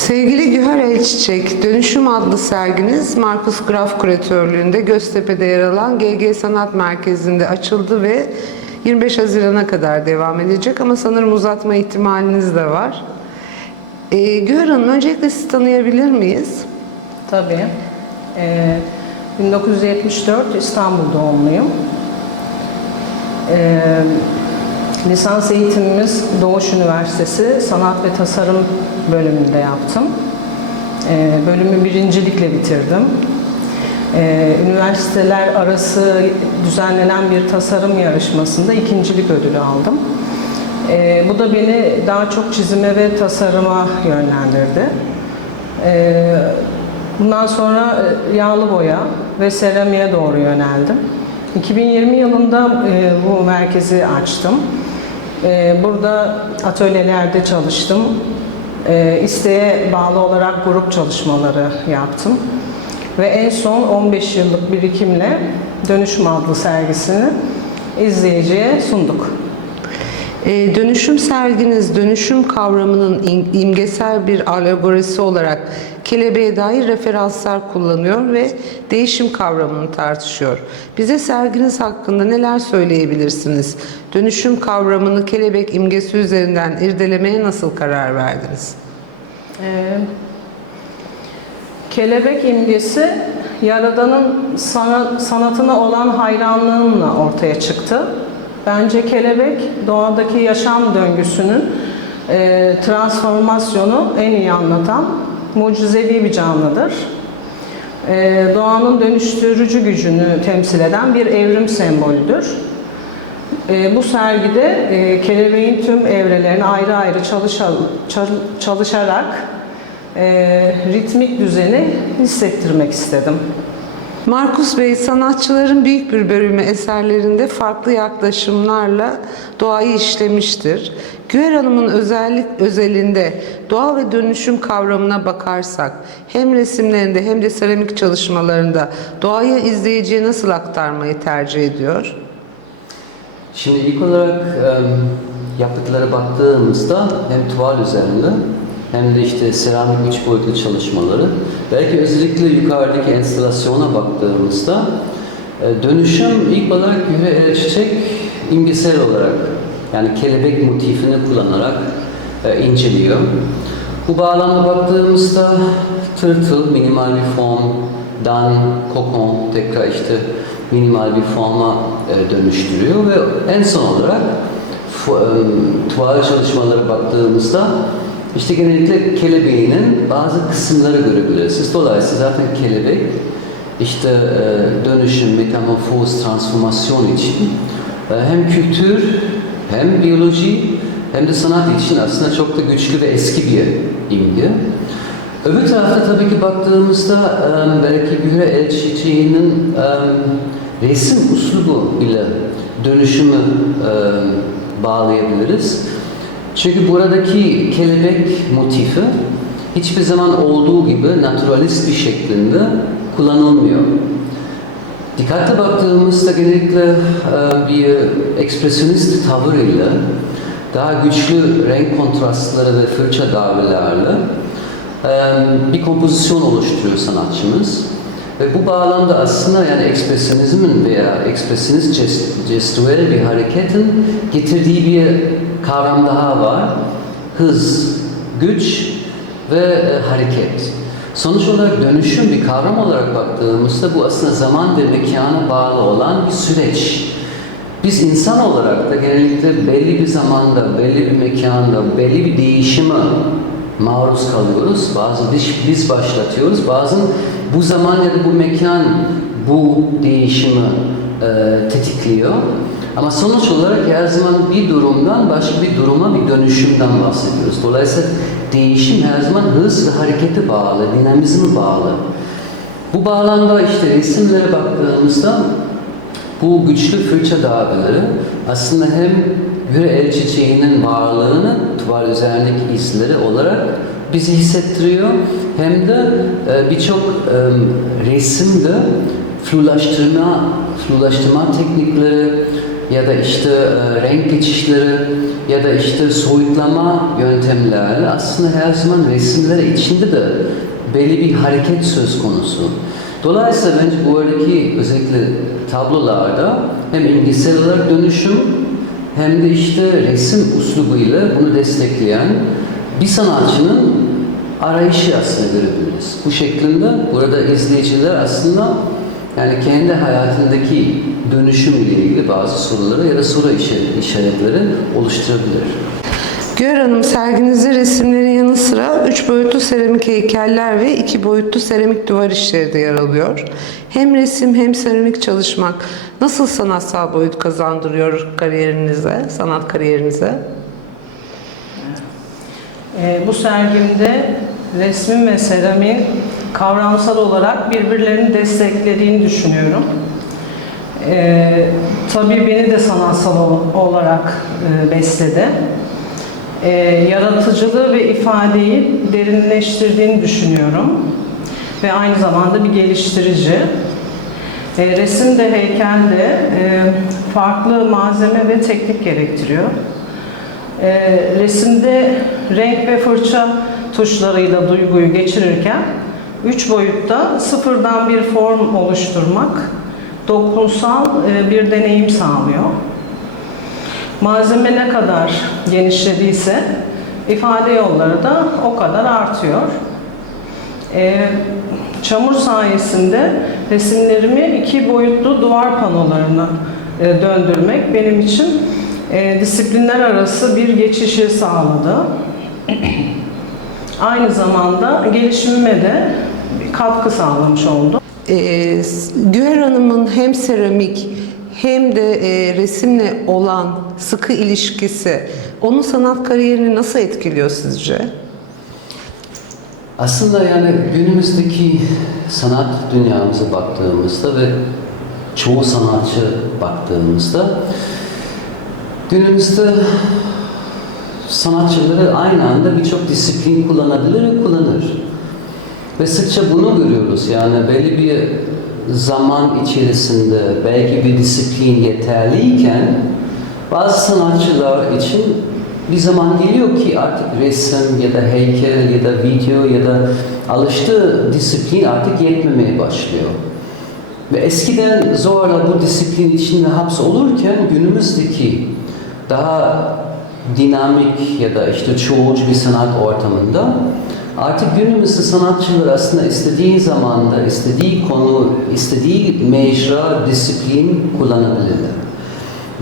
Sevgili Güher Elçiçek, Dönüşüm adlı serginiz Markus Graf küratörlüğünde Göztepe'de yer alan GG Sanat Merkezi'nde açıldı ve 25 Haziran'a kadar devam edecek ama sanırım uzatma ihtimaliniz de var. Güher Hanım, öncelikle sizi tanıyabilir miyiz? Tabii. 1974 İstanbul doğumluyum. Lisans eğitimimiz Doğuş Üniversitesi Sanat ve Tasarım bölümünde yaptım. Bölümü birincilikle bitirdim. Üniversiteler arası düzenlenen bir tasarım yarışmasında ikincilik ödülü aldım. Bu da beni daha çok çizime ve tasarıma yönlendirdi. Bundan sonra yağlı boya ve seramiğe doğru yöneldim. 2020 yılında bu merkezi açtım. Burada atölyelerde çalıştım. İsteğe bağlı olarak grup çalışmaları yaptım. Ve en son 15 yıllık birikimle Dönüşüm adlı sergisini izleyiciye sunduk. Dönüşüm serginiz, dönüşüm kavramının imgesel bir alegorisi olarak kelebeğe dair referanslar kullanıyor ve değişim kavramını tartışıyor. Bize serginiz hakkında neler söyleyebilirsiniz? Dönüşüm kavramını kelebek imgesi üzerinden irdelemeye nasıl karar verdiniz? Kelebek imgesi, Yaradan'ın sanatına olan hayranlığımla ortaya çıktı. Bence kelebek, doğadaki yaşam döngüsünün transformasyonu en iyi anlatan mucizevi bir canlıdır. Doğanın dönüştürücü gücünü temsil eden bir evrim sembolüdür. Bu sergide kelebeğin tüm evrelerini ayrı ayrı çalışarak ritmik düzeni hissettirmek istedim. Markus Bey, sanatçıların büyük bir bölümü eserlerinde farklı yaklaşımlarla doğayı işlemiştir. Güher Hanım'ın özelinde doğa ve dönüşüm kavramına bakarsak, hem resimlerinde hem de seramik çalışmalarında doğayı izleyiciye nasıl aktarmayı tercih ediyor? Şimdi ilk olarak yaptıkları baktığımızda hem tuval üzerinde hem de işte seramik 3 boyutlu çalışmaları, belki özellikle yukarıdaki enstalasyona baktığımızda dönüşüm ilk olarak Güher Elçiçek imgesel olarak, yani kelebek motifini kullanarak inceliyor. Bu bağlamda baktığımızda tırtıl minimal bir formdan kokon tekrar işte minimal bir forma dönüştürüyor ve en son olarak tuval çalışmalara baktığımızda İşte genellikle kelebeğinin bazı kısımları görebilirsiniz. Dolayısıyla zaten kelebek işte dönüşüm, metamorfoz, transformasyon için hem kültür, hem biyoloji, hem de sanat için aslında çok da güçlü ve eski bir imge. Öbür tarafta tabii ki baktığımızda belki Güher Elçiçek'in resim uslubu ile dönüşümü bağlayabiliriz. Çünkü buradaki kelebek motifi hiçbir zaman olduğu gibi naturalist bir şeklinde kullanılmıyor. Dikkatle baktığımızda genellikle bir ekspresyonist tavır ile daha güçlü renk kontrastları ve fırça darbelerle bir kompozisyon oluşturuyor sanatçımız. Ve bu bağlamda aslında yani ekspresyonizmin veya ekspresyonist gestüel bir hareketin getirdiği bir kavram daha var. Hız, güç ve hareket. Sonuç olarak dönüşüm bir kavram olarak baktığımızda bu aslında zaman ve mekana bağlı olan bir süreç. Biz insan olarak da genellikle belli bir zamanda, belli bir mekanda, belli bir değişime maruz kalıyoruz. Bazen biz başlatıyoruz, bazen bu zaman ya da bu mekan bu değişimi tetikliyor. Ama sonuç olarak her zaman bir durumdan başka bir duruma, bir dönüşümden bahsediyoruz. Dolayısıyla değişim her zaman hız ve harekete bağlı, dinamizme bağlı. Bu bağlamda işte resimlere baktığımızda bu güçlü fırça darbeleri aslında hem Güher Elçiçek'in varlığını tuval üzerindeki izleri olarak bizi hissettiriyor, hem de birçok resimde flulaştırma teknikleri, ya da işte renk geçişleri ya da işte soyutlama yöntemlerle aslında her zaman resimleri içinde de belli bir hareket söz konusu. Dolayısıyla bence bu aradaki özellikle tablolarda hem imgesel olarak dönüşüm hem de işte resim uslubuyla bunu destekleyen bir sanatçının arayışı aslında görebiliriz. Bu şeklinde burada izleyiciler aslında yani kendi hayatındaki dönüşüm ile ilgili bazı soruları ya da soru işaretleri oluşturabilir. Güher Hanım, serginizde resimlerin yanı sıra 3 boyutlu seramik heykeller ve 2 boyutlu seramik duvar işleri de yer alıyor. Hem resim hem seramik çalışmak nasıl sanatsal boyut kazandırıyor kariyerinize, sanat kariyerinize? Bu sergimde resmin ve seramiğin kavramsal olarak birbirlerini desteklediğini düşünüyorum. Tabii beni de sanatsal olarak besledi. Yaratıcılığı ve ifadeyi derinleştirdiğini düşünüyorum. Ve aynı zamanda bir geliştirici. Resim de heykel de farklı malzeme ve teknik gerektiriyor. Resimde renk ve fırça tuşlarıyla duyguyu geçirirken 3 boyutta sıfırdan bir form oluşturmak dokunsal bir deneyim sağlıyor. Malzeme ne kadar genişlediyse ifade yolları da o kadar artıyor. Çamur sayesinde resimlerimi 2 boyutlu duvar panolarına döndürmek benim için disiplinler arası bir geçişi sağladı. Aynı zamanda gelişimime de katkı sağlamış oldu. Güher Hanım'ın hem seramik hem de resimle olan sıkı ilişkisi onun sanat kariyerini nasıl etkiliyor sizce? Aslında yani günümüzdeki sanat dünyamıza baktığımızda ve çoğu sanatçı baktığımızda günümüzde sanatçıları aynı anda birçok disiplin kullanabilir ve kullanır. Ve sıkça bunu görüyoruz. Yani belli bir zaman içerisinde belki bir disiplin yeterliyken bazı sanatçılar için bir zaman geliyor ki artık resim ya da heykel ya da video ya da alıştığı disiplin artık yetmemeye başlıyor. Ve eskiden zorla bu disiplin içinde hapsolurken günümüzdeki daha dinamik ya da işte çoğulcu bir sanat ortamında artık günümüzde sanatçılar aslında istediği zamanda, istediği konu, istediği mecra, disiplin kullanabilirler.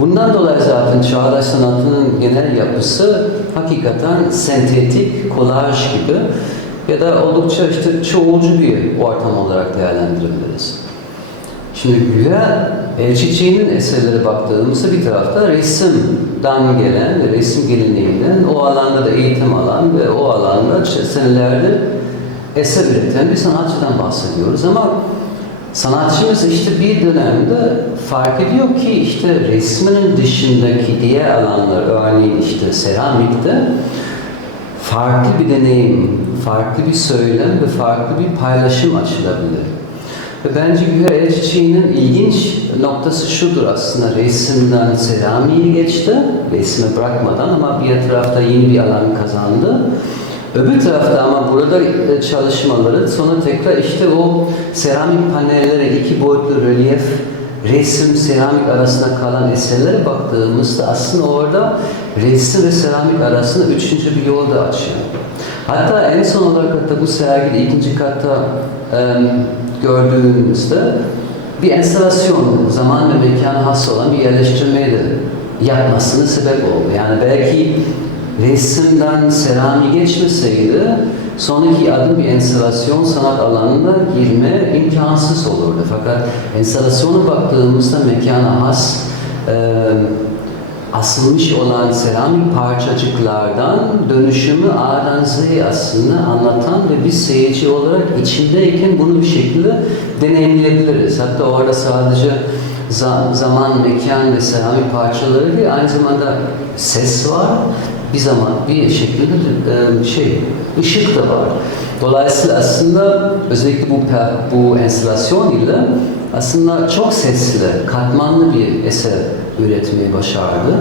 Bundan dolayı zaten çağdaş sanatının genel yapısı hakikaten sentetik, kolaj gibi ya da oldukça işte çoğulcu bir ortam olarak değerlendirebiliriz. Şimdi Güher Elçici'nin eserlere baktığımızda bir tarafta resimden gelen ve resim geleneğinden o alanda da eğitim alan ve o alanda senelerdir eser üreten bir sanatçıdan bahsediyoruz ama sanatçımız işte bir dönemde fark ediyor ki işte resminin dışındaki diğer alanlar, örneğin işte seramikte farklı bir deneyim, farklı bir söylem ve farklı bir paylaşım açılabilir. Ve bence Güher Elçici'nin ilginç noktası şudur aslında, resimden seramiğe geçti, resmi bırakmadan ama bir tarafta yeni bir alan kazandı. Öbür tarafta ama burada çalışmaları sonra tekrar işte o seramik panellere, 2 boyutlu rölyef, resim, seramik arasında kalan eserlere baktığımızda aslında orada resim ve seramik arasında 3. bir yol da açıyor. Hatta en son olarak hatta bu sergide 2. katta gördüğümüzde bir enstalasyon, zaman ve mekana has olan bir yerleştirmeyi de yapmasına sebep oldu. Yani belki resimden seramiğe geçmeseydi sonraki adım bir enstalasyon sanat alanına girme imkansız olurdu. Fakat enstalasyona baktığımızda mekana has asılmış olan seramik parçacıklardan dönüşümü A'dan Z'ye aslında anlatan ve biz seyirci olarak içindeyken bunu bir şekilde deneyimleyebiliriz. Hatta orada sadece zaman, mekan ve seramik parçaları değil, aynı zamanda ses var, bir şekilde ışık da var. Dolayısıyla aslında özellikle bu enstalasyon ile aslında çok sesli, katmanlı bir eser üretmeyi başardı.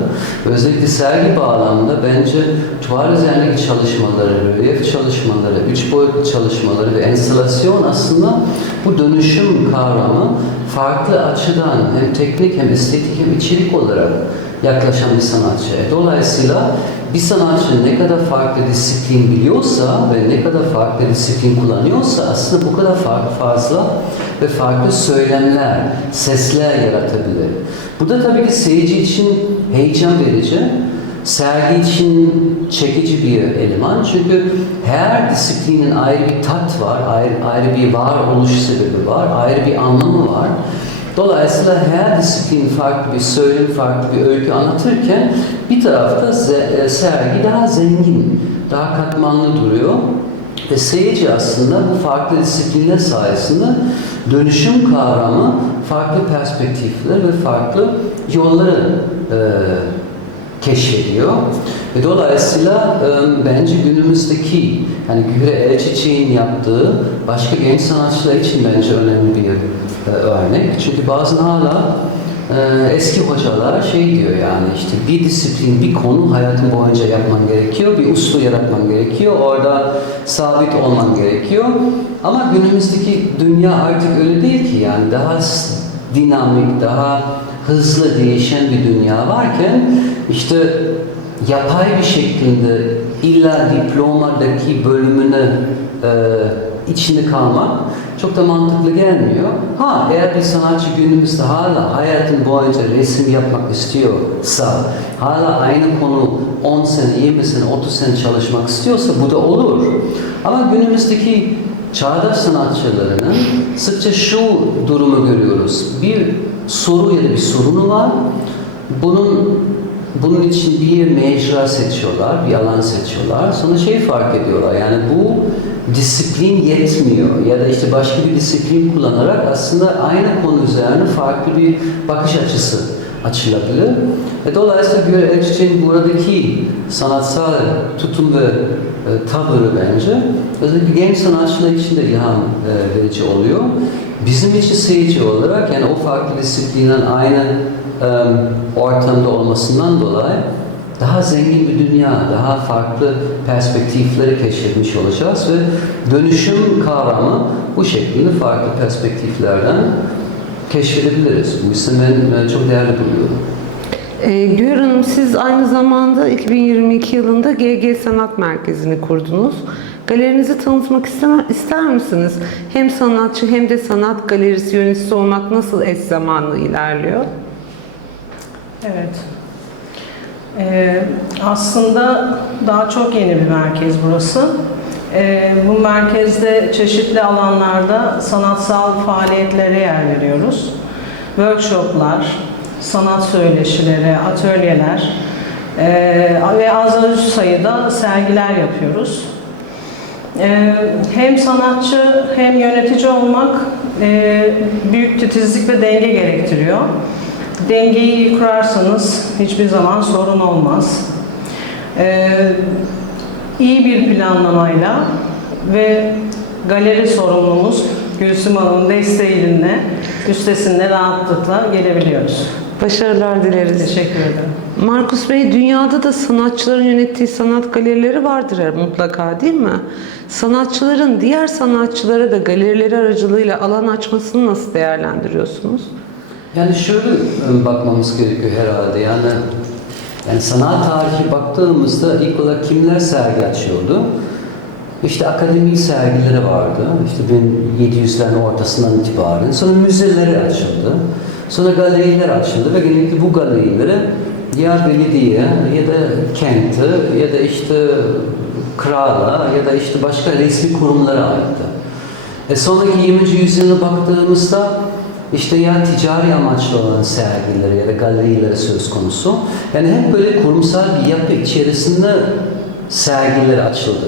Özellikle sergi bağlamında bence tuval üzerindeki çalışmaları, rölyef çalışmaları, üç boyutlu çalışmaları ve enstalasyon aslında bu dönüşüm kavramı farklı açıdan hem teknik hem estetik hem içerik olarak yaklaşan bir sanatçı. Dolayısıyla bir sanatçı ne kadar farklı disiplin biliyorsa ve ne kadar farklı disiplin kullanıyorsa aslında bu kadar fazla ve farklı söylemler, sesler yaratabilir. Bu da tabii ki seyirci için heyecan verici, sergi için çekici bir eleman. Çünkü her disiplinin ayrı bir tat var, ayrı bir varoluş sebebi var, ayrı bir anlamı var. Dolayısıyla her disiplin farklı bir söylem, farklı bir öykü anlatırken bir tarafta sergi daha zengin, daha katmanlı duruyor. Ve seyirci aslında bu farklı disiplinler sayesinde dönüşüm kavramı farklı perspektifler ve farklı yolları keşfediyor. Ve dolayısıyla bence günümüzdeki hani Güre Elçiçek'in yaptığı başka genç sanatçılar için bence önemli bir örnek. Çünkü bazen hala eski hocalar şey diyor yani işte bir disiplin, bir konu hayatın boyunca yapman gerekiyor, bir usta yaratman gerekiyor, orada sabit olman gerekiyor. Ama günümüzdeki dünya artık öyle değil ki yani daha dinamik, daha hızlı değişen bir dünya varken işte yapay bir şekilde illa diplomadaki bölümüne içinde kalmak çok da mantıklı gelmiyor. Eğer bir sanatçı günümüzde hala hayatın boyunca resim yapmak istiyorsa, hala aynı konu 10 sene, 20 sene, 30 sene çalışmak istiyorsa bu da olur. Ama günümüzdeki çağdaş sanatçılarının sıkça şu durumu görüyoruz. Bir soru ya da bir sorunu var. Bunun için bir mecra seçiyorlar, bir alan seçiyorlar. Sonra fark ediyorlar. Yani bu disiplin yetmiyor ya da işte başka bir disiplin kullanarak aslında aynı konu üzerine farklı bir bakış açısı açılabilir. Dolayısıyla Güre Elçiçek'in buradaki sanatsal tutum ve tavırı bence özellikle genç sanatçılar için de ilham verici oluyor. Bizim için seyirci olarak yani o farklı disiplinin aynı ortamda olmasından dolayı daha zengin bir dünya, daha farklı perspektifleri keşfetmiş olacağız ve dönüşüm kavramı bu şekilde farklı perspektiflerden keşfedebiliriz. Bu yüzden ben çok değerli buluyorum. Güher Hanım, siz aynı zamanda 2022 yılında GG Sanat Merkezi'ni kurdunuz. Galerinizi tanıtmak ister misiniz? Hem sanatçı hem de sanat galerisi yöneticisi olmak nasıl eş zamanlı ilerliyor? Evet. Aslında daha çok yeni bir merkez burası. Bu merkezde çeşitli alanlarda sanatsal faaliyetlere yer veriyoruz. Workshoplar, sanat söyleşileri, atölyeler ve az sayıda sergiler yapıyoruz. Hem sanatçı hem yönetici olmak büyük titizlik ve denge gerektiriyor. Dengeyi kurarsanız hiçbir zaman sorun olmaz. İyi bir planlamayla ve galeri sorumlumuz Gülsüm Hanım'ın desteğiyle üstesinden rahatlıkla gelebiliyoruz. Başarılar dileriz. Teşekkür ederim. Markus Bey, dünyada da sanatçıların yönettiği sanat galerileri vardır mutlaka, değil mi? Sanatçıların diğer sanatçılara da galerileri aracılığıyla alan açmasını nasıl değerlendiriyorsunuz? Yani şöyle bakmamız gerekiyor herhalde. Yani sanat tarihi baktığımızda ilk olarak kimler sergi açıyordu? İşte akademik sergileri vardı. İşte 1700'lerin ortasından itibaren. Sonra müzeleri açıldı. Sonra galeriler açıldı ve genellikle bu galerilere ya belediye ya da kenti ya da işte krala ya da işte başka resmi kurumlara aitti. Sonraki 20. yüzyıla baktığımızda işte ya ticari amaçlı olan sergileri ya da galerileri söz konusu. Yani hep böyle kurumsal bir yapı içerisinde sergiler açıldı.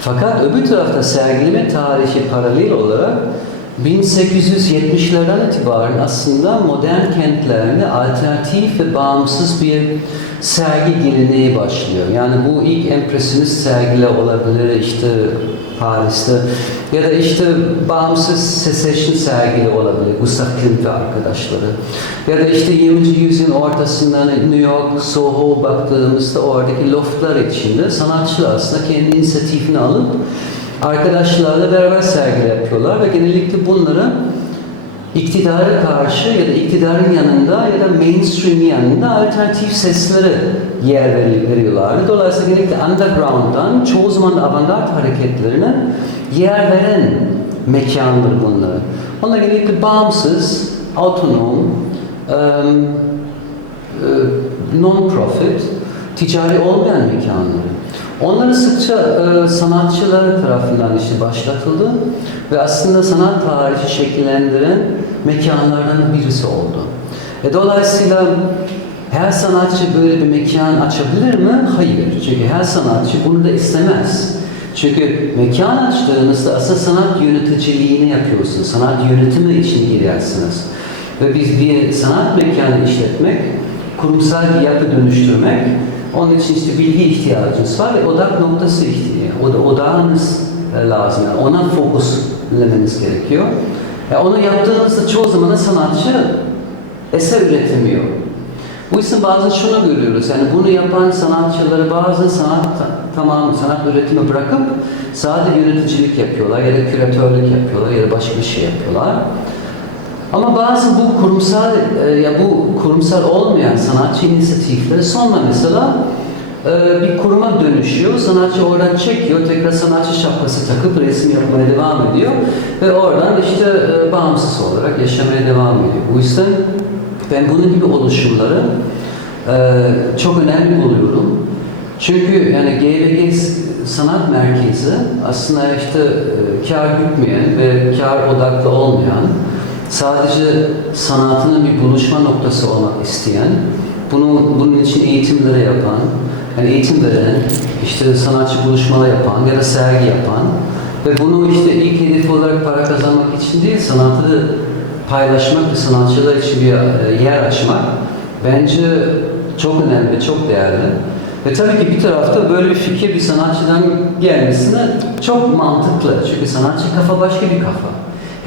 Fakat öbür tarafta sergileme tarihi paralel olarak 1870'lerden itibaren aslında modern kentlerde alternatif ve bağımsız bir sergi geleneği başlıyor. Yani bu ilk empresyonist sergiler olabilir, işte Paris'te ya da işte bağımsız secession sergileri olabilir, Gustav Klimt ve arkadaşları. Ya da işte 20. yüzyılın ortasında New York, Soho baktığımızda oradaki loftlar içinde sanatçılar aslında kendi inisiyatifini alıp arkadaşlarla beraber sergiler yapıyorlar ve genellikle bunları iktidara karşı ya da iktidarın yanında ya da mainstream yanında alternatif seslere yer veriyorlardı. Dolayısıyla genellikle underground'dan çoğu zaman da avantgard hareketlerine yer veren mekanlar bunlar. Onlar genellikle bağımsız, autonom, non-profit, ticari olmayan mekanları. Onları sıkça sanatçılar tarafından işte başlatıldı ve aslında sanat tarihi şekillendiren mekanlardan birisi oldu. Dolayısıyla her sanatçı böyle bir mekan açabilir mi? Hayır. Çünkü her sanatçı bunu da istemez. Çünkü mekan açtığınızda aslında sanat yöneticiliğini yapıyorsunuz. Sanat yönetimi için girersiniz. Ve biz bir sanat mekanı işletmek, kurumsal bir yapı dönüştürmek, onun için işte bilgi ihtiyacınız var ve odak noktası ihtiyacı. Odağınız lazım. Yani ona fokuslemeniz gerekiyor. Onu yaptığınızda çoğu zaman sanatçı eser üretemiyor. Bu yüzden bazen şunu görüyoruz. Yani bunu yapan sanatçıları bazen sanat üretimi bırakıp sadece yöneticilik yapıyorlar ya da küratörlük yapıyorlar ya da başka bir şey yapıyorlar. Ama bazen bu kurumsal olmayan sanatçı inisiyatifleri sonra mesela bir kuruma dönüşüyor. Sanatçı oradan çekiyor, tekrar sanatçı şapkası takıp resim yapmaya devam ediyor ve oradan işte bağımsız olarak yaşamaya devam ediyor. Bu yüzden ben bunun gibi oluşumları çok önemli buluyorum. Çünkü yani GVG Sanat Merkezi aslında işte kar gütmeyen ve kar odaklı olmayan, sadece sanatının bir buluşma noktası olmak isteyen, bunun için eğitimleri yapan, yani eğitim veren, işte sanatçı buluşmalar yapan ya da sergi yapan ve bunu işte ilk hedef olarak para kazanmak için değil, sanatı paylaşmak ve sanatçılar için bir yer açmak bence çok önemli, çok değerli. Ve tabii ki bir tarafta böyle bir fikir bir sanatçıdan gelmesine çok mantıklı. Çünkü sanatçı kafa başka bir kafa.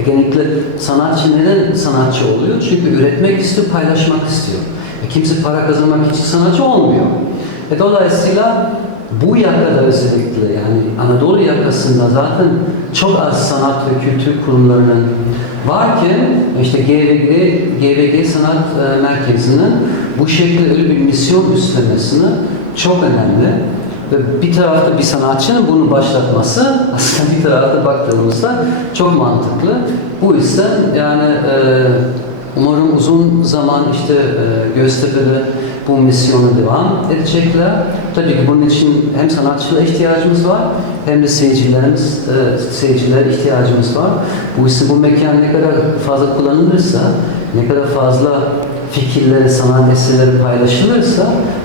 Genellikle sanatçı neden sanatçı oluyor? Çünkü üretmek istiyor, paylaşmak istiyor. Kimse para kazanmak için sanatçı olmuyor. Dolayısıyla bu yakada özellikle yani Anadolu yakasında zaten çok az sanat ve kültür kurumlarının varken işte GVG Sanat Merkezi'nin bu şekilde öyle bir misyon üstlenmesini çok önemli. Ve bir tarafta bir sanatçının bunu başlatması aslında bir tarafta baktığımızda çok mantıklı. Bu yüzden yani umarım uzun zaman işte Göztepe'de bu misyonu devam edecekler. Tabii ki bunun için hem sanatçılara ihtiyacımız var hem de seyircilere ihtiyacımız var. Bu ise bu mekan ne kadar fazla kullanılırsa, ne kadar fazla fikirleri, sanat eserleri paylaşılırsa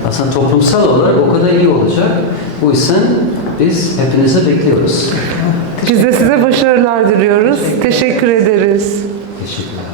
aslında toplumsal olarak o kadar iyi olacak. Bu yüzden biz hepinizi bekliyoruz. Biz de size başarılar diliyoruz. Teşekkür ederiz. Teşekkürler.